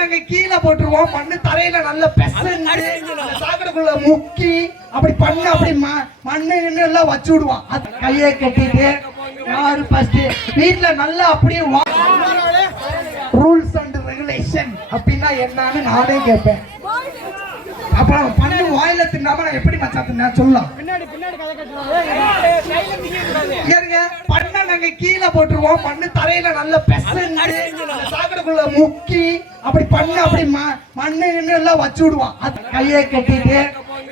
நாங்க கீழே போட்டுருவோம். மண்ணு தரையில நல்ல பெசஞ்சு சாக்கடைக்குள்ள முக்கி அப்படி பண்ணு அப்படி மண்ணு கிண்ணு எல்லாம் வச்சு விடுவோம். அது கையை கட்டிட்டு யாரு ஃபர்ஸ்ட் வீட்டுல நல்லா அப்படியே ரூல்ஸ் அண்ட் ரெகுலேஷன் அப்படின்னா என்னன்னு நானே கேட்பேன். அப்புறம் பண்ணு வாயில தின்னாம நான் எப்படி மச்சான் தின்னா சொல்லலாம். ஏறுங்க. பண்ண நாங்க கீழே போட்டுருவோம். மண்ணு தரையில நல்ல பெசஞ்சு முக்கி அப்படி பண்ணு அப்படி ம- மண்ணு எல்லாம் வச்சு விடுவோம் அது கையை கட்டிட்டு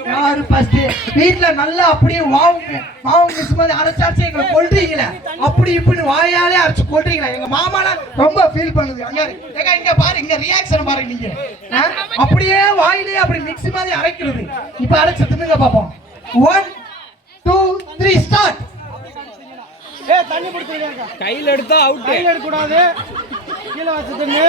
யாரு ஃபர்ஸ்ட் வீட்டுல நல்லா அப்படியே வாவுங்க மாவு மிஸ் மாதிரி அரைச்சாச்சு எங்களை கொல்றீங்களே. அப்படி இப்படி வாயாலே அரைச்சு கொல்றீங்களே. எங்க மாமாலாம் ரொம்ப ஃபீல் பண்ணுது. அங்க ஏங்க இங்க பாரு இங்க ரியாக்ஷன் பாருங்க நீங்க? அப்படியே வாயிலே அப்படி மிக்ஸ் மாதிரி அரைக்கிறது. இப்ப அரைச்சு தின்னுங்க பாப்போம். ஒன் டூ த்ரீ ஸ்டார்ட் கையில எடுத்தா அவுட் கையில் எடுக்கக்கூடாது. கீழே வச்சு தின்னு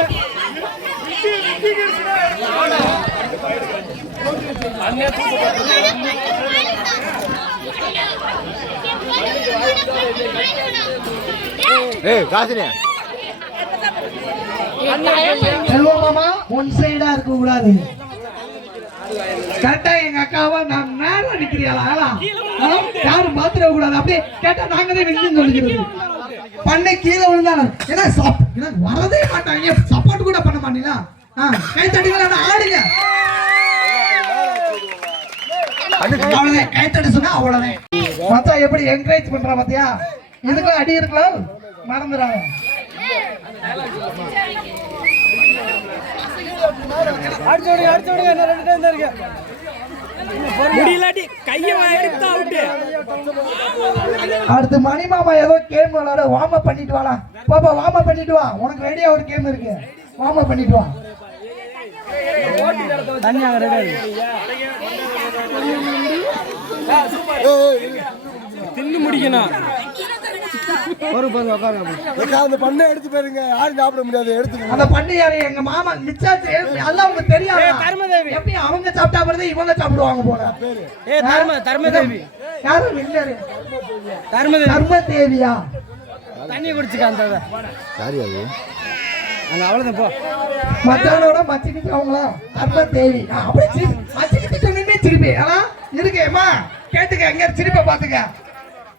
ஏய் காசினே ஒன் சைடா இருக்க கூடாது. கரெக்டா எங்க அக்காவை நான் நேரம் நிக்கிறியாளா யாரும் பாத்துட கூடாது. அப்படியே கேட்டா நாங்க தான் நின்று சொல்லிக்கிறது. பண்ணை கீழே விழுந்தாங்க ஏன்னா சப் ஏன்னா வரதே மாட்டாங்க. சப்போர்ட் கூட பண்ண மாட்டீங்களா? ஆ, கை தட்டுங்களா ஆடுங்க. அவ்வளவுதான். கை தட்டு சொன்னா அவ்வளவுதான். மச்சான் எப்படி என்கரேஜ் பண்றா பாத்தியா? இதுக்கு அடி இருக்கலாம் மறந்துடாங்க அடிச்சு விடுங்க அடிச்சு விடுங்க இன்னும் ரெண்டு டைம் தான் இருக்கு. முடியலாட்டி கைய எடுத்தா அவுட் அடுத்து மணி மாமா ஏதோ கேம் விளையாட வார்ம் அப் பண்ணிட்டு வாடா. பாப்பா வார்ம் அப் பண்ணிட்டு வா. உனக்கு ரெடியா ஒரு கேம் இருக்கு. வார்ம் அப் பண்ணிட்டு வா. ரெடி தின்னு முடிக்கணும். அந்த பண்ணை எடுத்து போயிருங்க யாரும் சாப்பிட முடியாது. எடுத்து அந்த பண்ணியாரு எங்க மாமா மிச்சாச்சு. அதெல்லாம் உங்களுக்கு தெரியாது? தர்மதேவி. எப்படி அவங்க சாப்பிட்டா பிறகு இவங்க சாப்பிடுவாங்க போல. ஏ தர்ம தர்மதேவி. யாரும் வில்லரு தர்மதேவி. தர்ம தேவியா தண்ணி குடிச்சுக்க அந்த. சாரி அது? அங்க அவ்வளோதான் போ. மச்சானோட மச்சிக்கிட்டு அவங்களா? தர்ம தேவி அப்படியே மச்சிக்கிட்டு சொன்னே சிரிப்பி ஆனா இருக்கு ஏமா கேட்டுக்க எங்க சிரிப்பை பாத்துக்க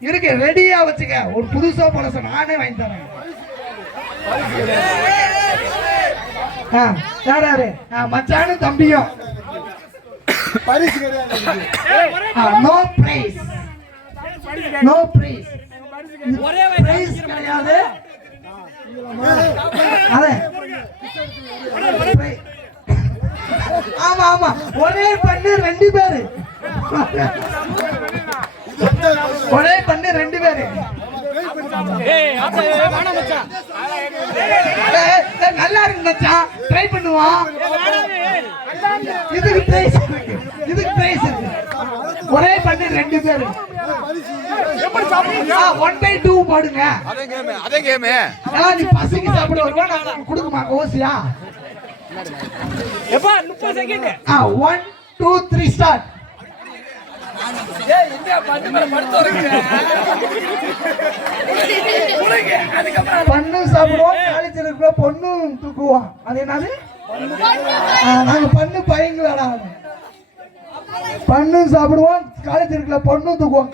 இருக்கு ரெடியா வச்சுக்க. ஒரு புதுசா பழச நானே வாங்கி தரேன். யார் யாரு? மச்சானும் தம்பியும். பரிசு நோ பிரைஸ் நோ பிரைஸ் ஒரே பிரைஸ் கிடையாது. ஆமா ஆமா. ஒரே பண்ணு ரெண்டு பேரு. ரெண்டு பேரு ஏய் ஆத்தா நல்லா இருக்கு மச்சான் ட்ரை பண்ணுவான் இதுக்கு பிரைஸ் இருக்கு இதுக்கு பிரைஸ் இருக்கு ஒரே பண்ணு ரெண்டு பேரு ஒன் பை டூ போடுங்க அதே கேமே அதே கேமே ஆ, நீ பசிக்கு சாப்பிட வருவா நான் கொடுக்குமா ஓசியா எப்பா முப்பது second ah one two three start பண்ணு சாப்பிடுவோம் காலேஜ் இருக்கிற பொண்ணும் தூக்குவோம். அது என்னது? நாங்க பண்ணு பையங்களாடா பண்ணு சாப்பிடுவோம் காலேஜ் இருக்கிற பொண்ணும் தூக்குவோம்.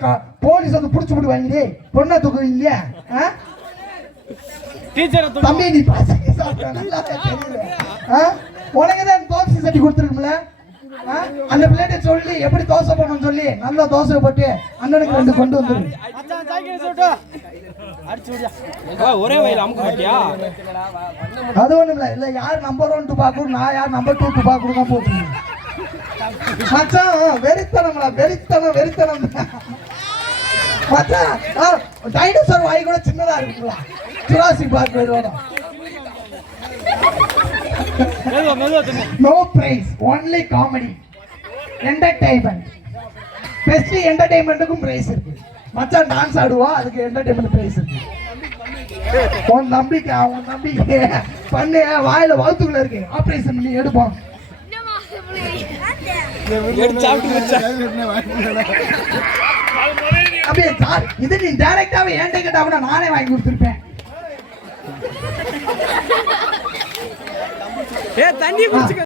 போலீஸ் வந்து புடிச்சு போட்டு வாங்கிடே. பொண்ணை தூக்குவீங்க. தம்பி நீ பசங்க சாப்பிட்ட நல்லா தெரியல? உனக்கு தான் தோசை சட்டி கொடுத்துருக்கும்ல? அந்த பிள்ளைகிட்ட சொல்லி எப்படி தோசை பண்ணணும்னு சொல்லி நல்லா தோசை போட்டு அண்ணனுக்கு ரெண்டு கொண்டு வந்துரு. மச்சான் சைக்கிள் சொல்லிட்டு அடிச்சு விடியா வா, ஒரே வயல் அமுக்க மாட்டியா அது ஒண்ணும் இல்ல. இல்ல யார் நம்பர் ஒன் துப்பாக்கு நான் யார் நம்பர் டூ துப்பாக்கு தான் போட்டு மச்சான் வெறித்தனங்களா வெறித்தனம் வெறித்தனம் மச்சான் டைனோசர் வாய் கூட சின்னதா இருக்குங்களா ஜுராசிக் பார்க் தின்னு no prize only comedy entertainment best என்டர்டைன்மெண்ட்டுக்கும் prize இருக்கு. மச்சான் டான்ஸ் ஆடுவா அதுக்கு என்டர்டைன்மெண்ட் பிரைஸ் இருக்கு. உன் நம்பிக்கை உன் நம்பிக்கை. பண்ணு வாயில வகுத்துக்குள்ள இருக்கு. ஆபரேஷன் பண்ணி எடுப்போம். அப்படியே சார் இது நீ டைரக்டாவே என்கிட்ட கேட்டா கூட நானே வாங்கி கொடுத்துருப்பேன். ஏ தண்ணி குடிச்சுக்க.